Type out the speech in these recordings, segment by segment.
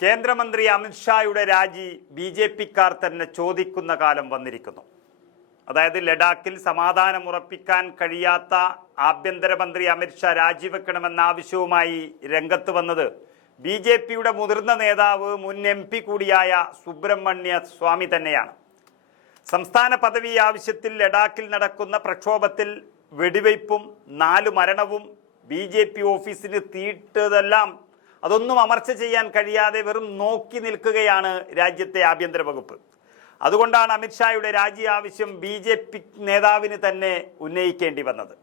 കേന്ദ്രമന്ത്രി അമിത്ഷായുടെ രാജി ബി.ജെ.പിക്കാർ തന്നെ ചോദിക്കുന്ന കാലം വന്നിരിക്കുന്നു. അതായത് ലഡാക്കിൽ സമാധാനം ഉറപ്പിക്കാൻ കഴിയാത്ത ആഭ്യന്തരമന്ത്രി അമിത്ഷാ രാജിവെക്കണമെന്ന ആവശ്യവുമായി രംഗത്ത് വന്നത് ബി.ജെ.പിയുടെ മുതിർന്ന നേതാവ് മുൻ MP കൂടിയായ സുബ്രഹ്മണ്യ സ്വാമി തന്നെയാണ്. സംസ്ഥാന പദവി ആവശ്യത്തിൽ ലഡാക്കിൽ നടക്കുന്ന പ്രക്ഷോഭത്തിൽ വെടിവയ്പും 4 മരണവും ബി.ജെ.പി ഓഫീസിന് തീയിട്ടതെല്ലാം അതൊന്നും അമർച്ച ചെയ്യാൻ കഴിയാതെ വെറും നോക്കി നിൽക്കുകയാണ് രാജ്യത്തെ ആഭ്യന്തര വകുപ്പ്. അതുകൊണ്ടാണ് അമിത്ഷായുടെ രാജി ആവശ്യം ബി.ജെ.പി നേതാവിന് തന്നെ ഉന്നയിക്കേണ്ടി വന്നത്.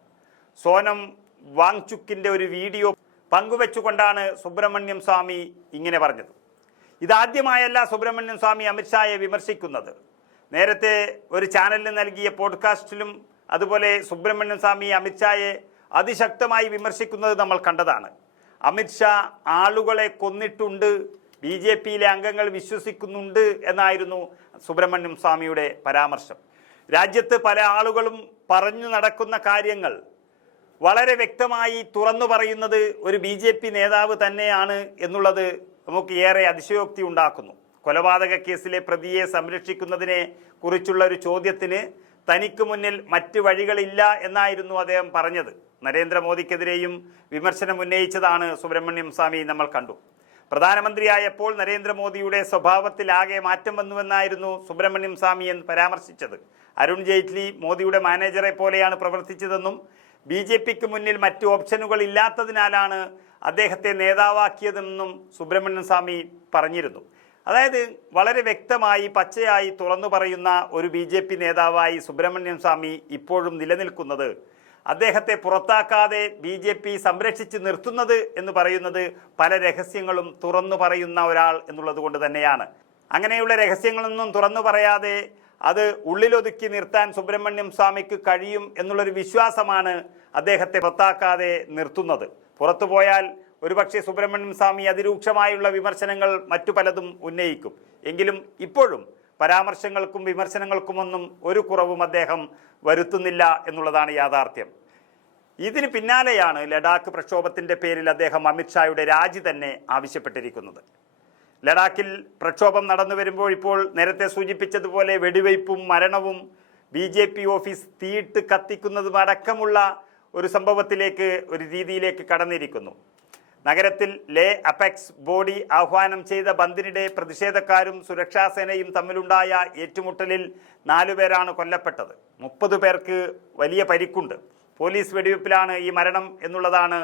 സോനം വാങ്ചുക്കിൻ്റെ ഒരു വീഡിയോ പങ്കുവെച്ചുകൊണ്ടാണ് സുബ്രഹ്മണ്യം സ്വാമി ഇങ്ങനെ പറഞ്ഞത്. ഇതാദ്യമായല്ല സുബ്രഹ്മണ്യം സ്വാമി അമിത്ഷായെ വിമർശിക്കുന്നത്. നേരത്തെ ഒരു ചാനലിന് നൽകിയ പോഡ്കാസ്റ്റിലും അതുപോലെ സുബ്രഹ്മണ്യം സ്വാമി അമിത്ഷായെ അതിശക്തമായി വിമർശിക്കുന്നത് നമ്മൾ കണ്ടതാണ്. അമിത്ഷാ ആളുകളെ കൊന്നിട്ടുണ്ട്, ബി.ജെ.പിയിലെ അംഗങ്ങൾ വിശ്വസിക്കുന്നുണ്ട് എന്നായിരുന്നു സുബ്രഹ്മണ്യം സ്വാമിയുടെ പരാമർശം. രാജ്യത്ത് പല ആളുകളും പറഞ്ഞു നടക്കുന്ന കാര്യങ്ങൾ വളരെ വ്യക്തമായി തുറന്നു പറയുന്നത് ഒരു ബി.ജെ.പി നേതാവ് തന്നെയാണ് എന്നുള്ളത് നമുക്ക് ഏറെ അതിശയോക്തി ഉണ്ടാക്കുന്നു. കൊലപാതക കേസിലെ പ്രതിയെ സംരക്ഷിക്കുന്നതിനെ കുറിച്ചുള്ള ഒരു ചോദ്യത്തിന് തനിക്ക് മുന്നിൽ മറ്റ് വഴികളില്ല എന്നായിരുന്നു അദ്ദേഹം പറഞ്ഞത്. നരേന്ദ്രമോദിക്കെതിരെയും വിമർശനം ഉന്നയിച്ചതാണ് സുബ്രഹ്മണ്യം സ്വാമി നമ്മൾ കണ്ടു. പ്രധാനമന്ത്രിയായപ്പോൾ നരേന്ദ്രമോദിയുടെ സ്വഭാവത്തിലാകെ മാറ്റം വന്നുവെന്നായിരുന്നു സുബ്രഹ്മണ്യം സ്വാമി പരാമർശിച്ചത്. അരുൺ ജെയ്റ്റ്ലി മോദിയുടെ മാനേജറെ പോലെയാണ് പ്രവർത്തിച്ചതെന്നും ബി.ജെ.പിക്ക് മുന്നിൽ മറ്റു ഓപ്ഷനുകൾ ഇല്ലാത്തതിനാലാണ് അദ്ദേഹത്തെ നേതാവാക്കിയതെന്നും സുബ്രഹ്മണ്യം സ്വാമി പറഞ്ഞിരുന്നു. അതായത് വളരെ വ്യക്തമായി പച്ചയായി തുറന്നു പറയുന്ന ഒരു ബി.ജെ.പി നേതാവായി സുബ്രഹ്മണ്യം സ്വാമി ഇപ്പോഴും നിലനിൽക്കുന്നത്, അദ്ദേഹത്തെ പുറത്താക്കാതെ ബി.ജെ.പി സംരക്ഷിച്ച് നിർത്തുന്നത് എന്ന് പറയുന്നത് പല രഹസ്യങ്ങളും തുറന്നു പറയുന്ന ഒരാൾ എന്നുള്ളത് കൊണ്ട് തന്നെയാണ്. അങ്ങനെയുള്ള രഹസ്യങ്ങളൊന്നും തുറന്നു പറയാതെ അത് ഉള്ളിലൊതുക്കി നിർത്താൻ സുബ്രഹ്മണ്യം സ്വാമിക്ക് കഴിയും എന്നുള്ളൊരു വിശ്വാസമാണ് അദ്ദേഹത്തെ പുറത്താക്കാതെ നിർത്തുന്നത്. പുറത്തു പോയാൽ ഒരുപക്ഷെ സുബ്രഹ്മണ്യം സ്വാമി അതിരൂക്ഷമായുള്ള വിമർശനങ്ങൾ മറ്റു പലതും ഉന്നയിക്കും. എങ്കിലും ഇപ്പോഴും പരാമർശങ്ങൾക്കും വിമർശനങ്ങൾക്കുമൊന്നും ഒരു കുറവും അദ്ദേഹം വരുത്തുന്നില്ല എന്നുള്ളതാണ് യാഥാർത്ഥ്യം. ഇതിന് പിന്നാലെയാണ് ലഡാക്ക് പ്രക്ഷോഭത്തിൻ്റെ പേരിൽ അദ്ദേഹം അമിത്ഷായുടെ രാജി തന്നെ ആവശ്യപ്പെട്ടിരിക്കുന്നത്. ലഡാക്കിൽ പ്രക്ഷോഭം നടന്നു വരുമ്പോൾ ഇപ്പോൾ നേരത്തെ സൂചിപ്പിച്ചതുപോലെ വെടിവയ്പും മരണവും ബി.ജെ.പി ഓഫീസ് തീയിട്ട് കത്തിക്കുന്നതും അടക്കമുള്ള ഒരു സംഭവത്തിലേക്ക്, ഒരു രീതിയിലേക്ക് കടന്നിരിക്കുന്നു. നഗരത്തിൽ ലേ അപെക്സ് ബോഡി ആഹ്വാനം ചെയ്ത ബന്ദിനിടെ പ്രതിഷേധക്കാരും സുരക്ഷാസേനയും തമ്മിലുണ്ടായ ഏറ്റുമുട്ടലിൽ 4 പേരാണ് കൊല്ലപ്പെട്ടത്. 30 പേർക്ക് വലിയ പരിക്കുണ്ട്. പോലീസ് വെടിവെപ്പിലാണ് ഈ മരണം എന്നുള്ളതാണ്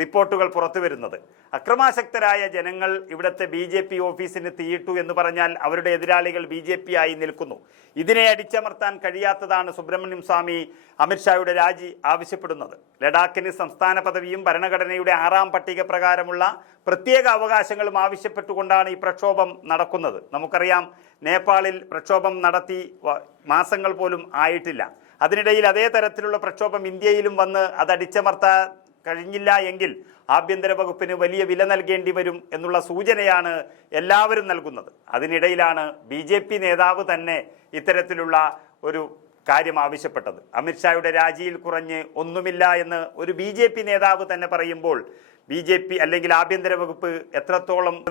റിപ്പോർട്ടുകൾ പുറത്തു വരുന്നത്. അക്രമാസക്തരായ ജനങ്ങൾ ഇവിടുത്തെ ബി.ജെ.പി ഓഫീസിന് തീയിട്ടു എന്ന് പറഞ്ഞാൽ അവരുടെ എതിരാളികൾ ബി.ജെ.പി ആയി നിൽക്കുന്നു. ഇതിനെ അടിച്ചമർത്താൻ കഴിയാത്തതാണ് സുബ്രഹ്മണ്യം സ്വാമി അമിത്ഷായുടെ രാജി ആവശ്യപ്പെടുന്നത്. ലഡാക്കിന് സംസ്ഥാന പദവിയും ഭരണഘടനയുടെ 6ാം പട്ടിക പ്രകാരമുള്ള പ്രത്യേക അവകാശങ്ങളും ആവശ്യപ്പെട്ടുകൊണ്ടാണ് ഈ പ്രക്ഷോഭം നടക്കുന്നത്. നമുക്കറിയാം, നേപ്പാളിൽ പ്രക്ഷോഭം നടത്തി മാസങ്ങൾ പോലും ആയിട്ടില്ല. അതിനിടയിൽ അതേ തരത്തിലുള്ള പ്രക്ഷോഭം ഇന്ത്യയിലും വന്ന് അത് അടിച്ചമർത്താൻ കഴിഞ്ഞില്ല എങ്കിൽ ആഭ്യന്തര വകുപ്പിന് വലിയ വില നൽകേണ്ടി വരും എന്നുള്ള സൂചനയാണ് എല്ലാവരും നൽകുന്നത്. അതിനിടയിലാണ് ബി.ജെ.പി നേതാവ് തന്നെ ഇത്തരത്തിലുള്ള ഒരു കാര്യം ആവശ്യപ്പെട്ടത്. അമിത്ഷായുടെ രാജിയിൽ കുറഞ്ഞ് ഒന്നുമില്ല എന്ന് ഒരു ബി.ജെ.പി നേതാവ് തന്നെ പറയുമ്പോൾ ബി.ജെ.പി അല്ലെങ്കിൽ ആഭ്യന്തര വകുപ്പ് എത്രത്തോളം